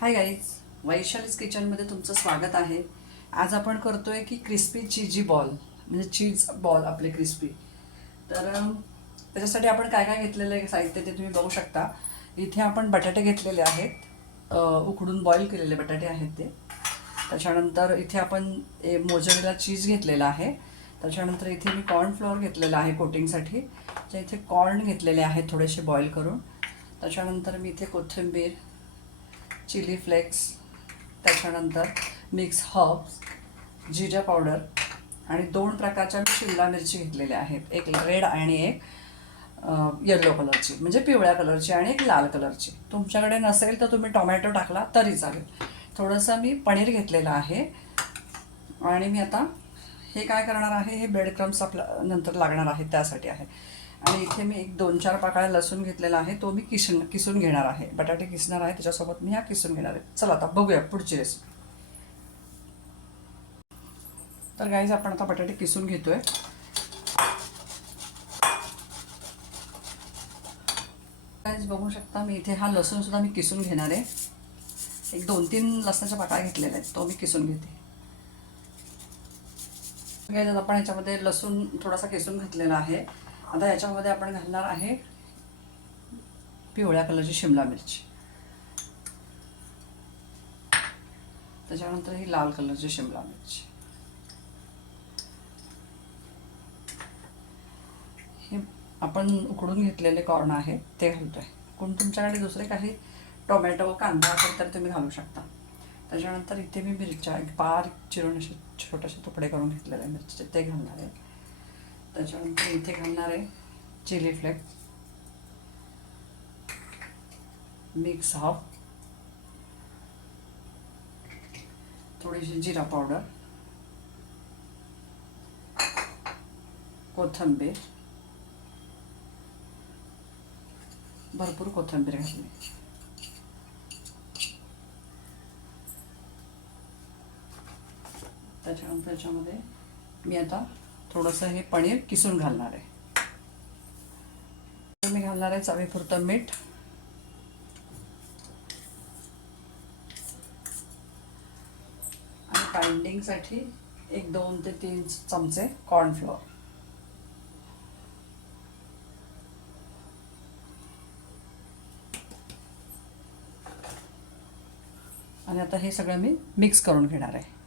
Hi guys, Vaishali's किचनमध्ये तुमचं स्वागत आहे. आज आपण करतोय की क्रिस्पी चीजी बॉल, म्हणजे चीज बॉल आपले क्रिस्पी. तर त्याच्यासाठी आपण काय काय घेतलेलं आहे साहित्य ते तुम्ही बघू शकता. इथे आपण बटाटे घेतलेले आहेत, उकडून बॉईल केलेले बटाटे आहेत ते. त्याच्यानंतर इथे आपण मोझरेला चीज घेतलेला आहे. त्याच्यानंतर इथे मी कॉर्नफ्लोअर घेतलेला आहे कोटिंगसाठी. तर इथे कॉर्न घेतलेले आहेत थोडेसे बॉईल करून. त्याच्यानंतर मी इथे कोथिंबीर, चिली फ्लेक्स, त्याच्यानंतर मिक्स हर्ब्स, जिरा पावडर आणि 2 प्रकारच्या शिमला मिरची घेतलेल्या आहेत. एक रेड आणि एक येलो कलरची, म्हणजे पिवळ्या कलरची, आणि एक लाल कलरची. तुमच्याकडे नसेल तर तुम्ही टोमॅटो टाकला तरी चालेल. थोडंसं मी पनीर घेतलेलं आहे. आणि मी आता हे काय करणार आहे, हे ब्रेड क्रम्स आपल्या नंतर लागणार आहे त्यासाठी आहे. आणि इथे मी एक 2-4 पाकळ्या लसूण घेतलेला आहे, तो मी किसून घेणार आहे. बटाटे किसणार आहे, त्याच्यासोबत मी ह्या किसून घेणार आहे. चला आता बघूया पुढची रेसिपी. तर गाईज, आपण आता बटाटे किसून घेतोय. गाईज बघू शकता, मी इथे हा लसूण सुद्धा मी किसून घेणार आहे. एक 2-3 लसणाच्या पाकळ्या घेतलेल्या आहेत, तो मी किसून घेते. गाईज, आपण ह्याच्यामध्ये लसूण थोडासा किसून घातलेला आहे. आता याच्यामध्ये आपण घालणार आहे पिवळ्या कलरची शिमला मिरची, त्याच्यानंतर ही लाल कलरची शिमला मिरची, हे आपण उकडून घेतलेले कॉर्न आहे ते घालतोय. कोण तुमच्याकडे दुसरे काही टोमॅटो, कांदा असेल तर तुम्ही घालू शकता. त्याच्यानंतर इथे मी मिरच्या एक बारीक चिरून असे छोटेसे तुकडे करून घेतलेले मिरचीचे ते घालणार आहे. त्याच्यानंतर इथे घालणार आहे चिली फ्लेक्स, मिक्स हर्ब, थोडीशी जिरा पावडर, कोथिंबीर, भरपूर कोथिंबीर घातली. त्याच्यानंतर याच्यामध्ये मी आता थोडंसं हे पनीर किसून घालणार आहे. मी घालणार आहे चवीपुरतं मीठ, आणि बाइंडिंगसाठी एक 2 ते 3 चमचे कॉर्नफ्लोअर. आणि आता हे सगळं मी मिक्स करून घेणार आहे.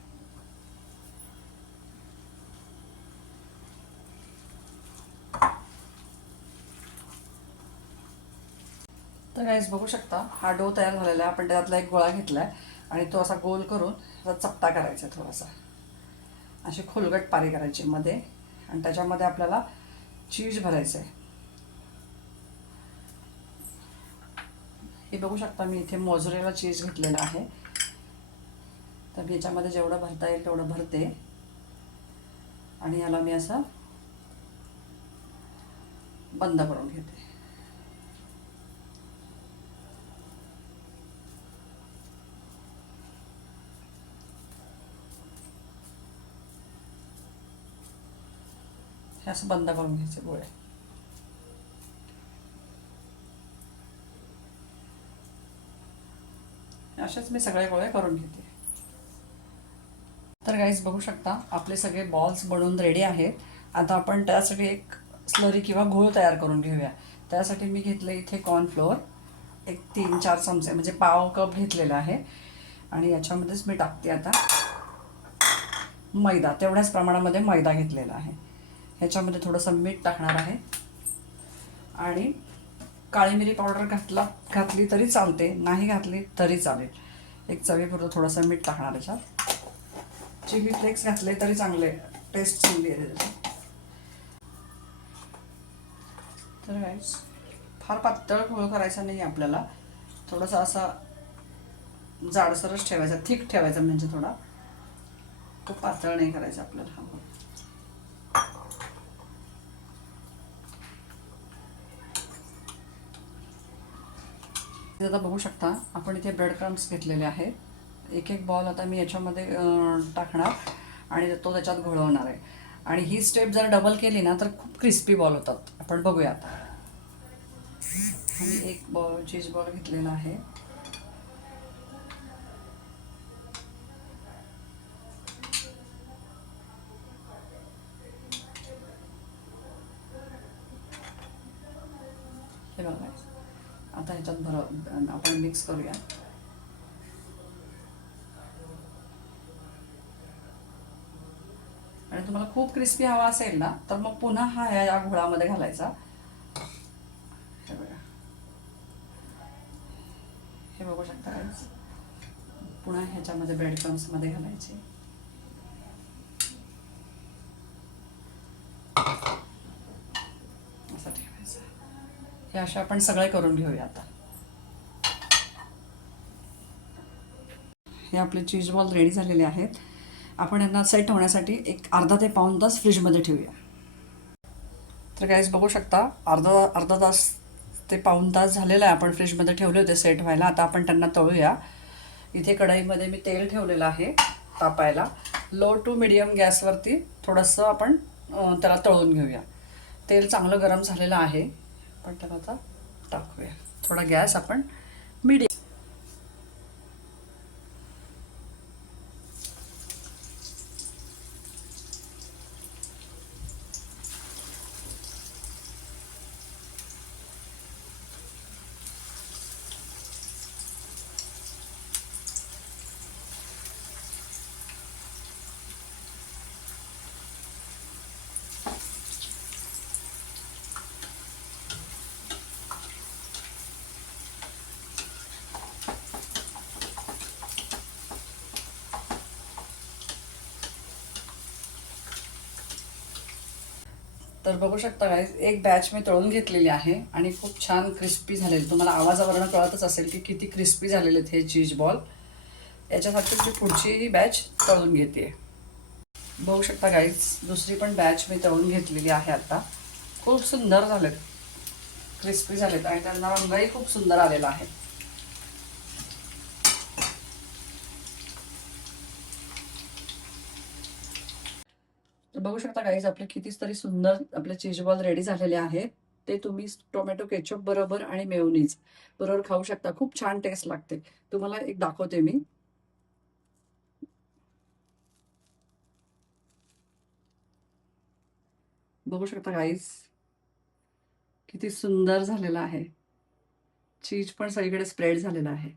तर गाईज बघू शकता, हा डो तयार झालेला आहे. आपण त्यातला एक गोळा घेतला आहे आणि तो असा गोल करून त्याचा चपटा करायचा, थोडासा अशी खोलगट पारी करायची मध्ये, आणि त्याच्यामध्ये आपल्याला चीज भरायचं आहे. हे बघू शकता, मी इथे मोझरेला चीज घेतलेला आहे. तर मी याच्यामध्ये जेवढं भरता येईल तेवढं भरते, आणि याला मी असं बंद करून घेते. हे असं बंद करून घ्यायचे गोळे. असेच मी सगळे गोळे करून घेते. तर गाईज बघू शकता, आपले सगळे बॉल्स बनवून रेडी आहेत. आता आपण त्यासाठी एक स्लरी किंवा घोळ तयार करून घेऊया. त्यासाठी मी घेतलं इथे कॉर्नफ्लोअर एक 3-4 चमचे, म्हणजे पाव कप घेतलेला आहे. आणि याच्यामध्येच मी टाकते आता मैदा, तेवढ्याच प्रमाणामध्ये मैदा घेतलेला आहे. ह्याच्यामध्ये थोडंसं मीठ टाकणार आहे, आणि काळी मिरी पावडर घातली तरी चालते, नाही घातली तरी चालेल. एक चवीपुरतं थोडंसं मीठ टाकणार याच्यात. चिली फ्लेक्स घातले तरी चांगले, टेस्ट चांगली आहे त्याची. तर गाईस, फार पातळ घोळ करायचा नाही आपल्याला, थोडासा असा जाडसरच ठेवायचा, थिक ठेवायचा, म्हणजे थोडा खूप पातळ नाही करायचा आपल्याला हा घोळ. आता बघू शकता, आपण इथे ब्रेड क्रम्स घेतलेले आहेत. एक एक बॉल आता मी याच्यामध्ये टाकणार आणि तो त्याच्यात घोळवणार आहे. आणि ही स्टेप जर डबल केली ना तर खूप क्रिस्पी बॉल होतात. आपण बघूया आता. आणि एक चीज बॉल घेतलेला आहे, आता ह्याच्यात आपण मिक्स करूया. आणि तुम्हाला खूप क्रिस्पी हवा असेल ना तर मग पुन्हा हा या घोळामध्ये घालायचा. हे बघा, हे बघू शकता गाईज. पुन्हा ह्याच्यामध्ये ब्रेड क्रम्समध्ये घालायचे. असं ठेवायचं. हे असे आपण सगळे करून घेऊया आता. हे आपले चीज बॉल रेडी झालेले आहेत. आपण यांना सेट होण्यासाठी एक अर्धा ते पाऊण तास फ्रीजमध्ये ठेवूया. तर गाईज बघू शकता, अर्धा तास ते पाऊण तास झालेला आहे. आपण फ्रीजमध्ये ठेवले होते सेट व्हायला. आता आपण त्यांना तळूया. इथे कढईमध्ये मी तेल ठेवलेलं आहे तापायला. लो टू मिडियम गॅसवरती थोडंसं आपण त्याला तळून घेऊया. तेल चांगलं गरम झालेलं आहे. पण त्याला आता टाकूया. थोडा गॅस आपण मीडियम. तर बघू शकता गाईज, एक बॅच मी तळून घेतलेली आहे आणि खूप छान क्रिस्पी झालेली. तुम्हाला आवाजावरून कळतच असेल की किती क्रिस्पी झालेले आहेत हे चीज बॉल. याच्यासाठी मी पुढची बॅच तळून घेते. बघू शकता गाईज, दुसरी पण बॅच मी तळून घेतलेली आहे. आता खूप सुंदर झालेत, क्रिस्पी झालेत आणि त्यांना रंगही खूप सुंदर आलेला आहे. तर बघू शकता गाईज, आपले कितीच तरी सुंदर आपले चीज बॉल रेडी झालेले आहेत. ते तुम्ही टोमॅटो केचप बरोबर आणि मेयोनीज बरोबर खाऊ शकता. खूप छान टेस्ट लागते. तुम्हाला एक दाखवते मी. बघू शकता गाईज, किती सुंदर झालेला आहे. चीज पण सगळीकडे स्प्रेड झालेला आहे.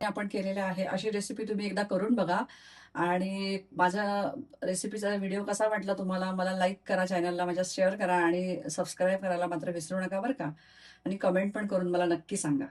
आपण केलेलं आहे. अशी रेसिपी तुम्ही एकदा करून बघा. आणि माझ्या रेसिपीचा व्हिडिओ कसा वाटला तुम्हाला, मला लाईक करा, चॅनलला माझ्या शेअर करा आणि सबस्क्राईब करायला मात्र विसरू नका बरं का. आणि कमेंट पण करून मला नक्की सांगा.